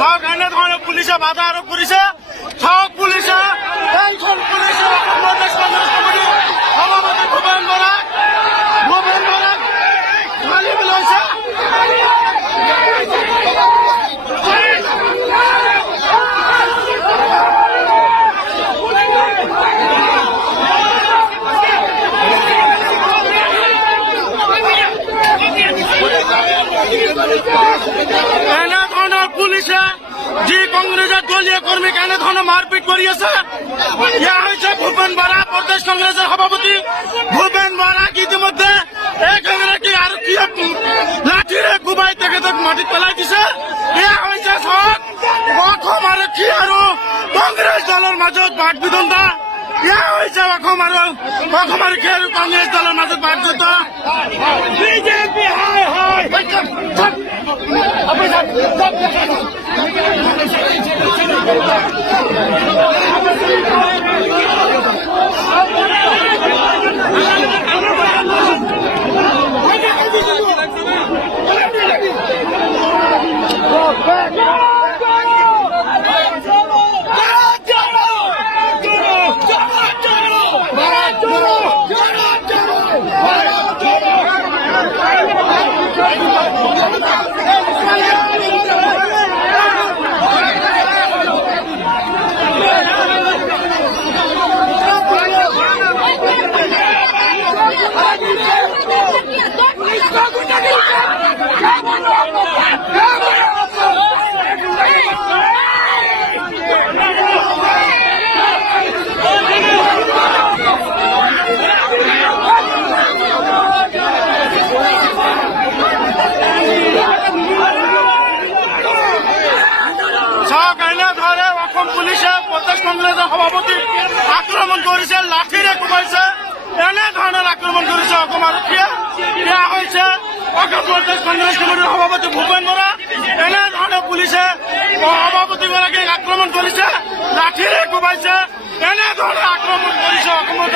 সব এনেধৰণে পুলিচে বাধা আৰোপ কৰিছে। সব পুলিচে এইখন পুলিচে প্ৰদেশ কংগ্ৰেছ কমিটিৰ সভাপতি ভূপেন বৰাক ঢালি পেলাইছে। এনেধৰণৰ পুলিচে যি কংগ্ৰেছৰ দলীয় কৰ্মীক এনেধৰণে মাৰপিট কৰি আছে। ইয়া হৈছে ভূপেন বৰা, প্ৰদেশ কংগ্ৰেছৰ সভাপতি ভূপেন বৰাক ইতিমধ্যে এগৰাকী আৰক্ষীয়ে লাঠিৰে কোবাই তেখেতক মাটিত পেলাই দিছে। এয়া হৈছে অসম আৰক্ষী আৰু কংগ্ৰেছ দলৰ মাজত বাক বিতণ্ডা। ইয়া হৈছে অসম আৰক্ষী আৰু কংগ্ৰেছ দলৰ মাজত বাক বিতণ্ডা। বিজেপি হাই হাই অসম পুলিচে প্ৰদেশ কংগ্ৰেছৰ সভাপতি আক্ৰমণ কৰিছে, লাঠিৰে কোবাইছে। এনেধৰণৰ আক্ৰমণ কৰিছে অসম আৰক্ষীয়ে। এয়া হৈছে অসম প্ৰদেশ কংগ্ৰেছ কমিটিৰ সভাপতি ভূপেন বৰা। এনেধৰণে পুলিচে সভাপতিগৰাকীক আক্ৰমণ কৰিছে, লাঠিৰে কোবাইছে। এনেধৰণে আক্ৰমণ কৰিছে অসমৰ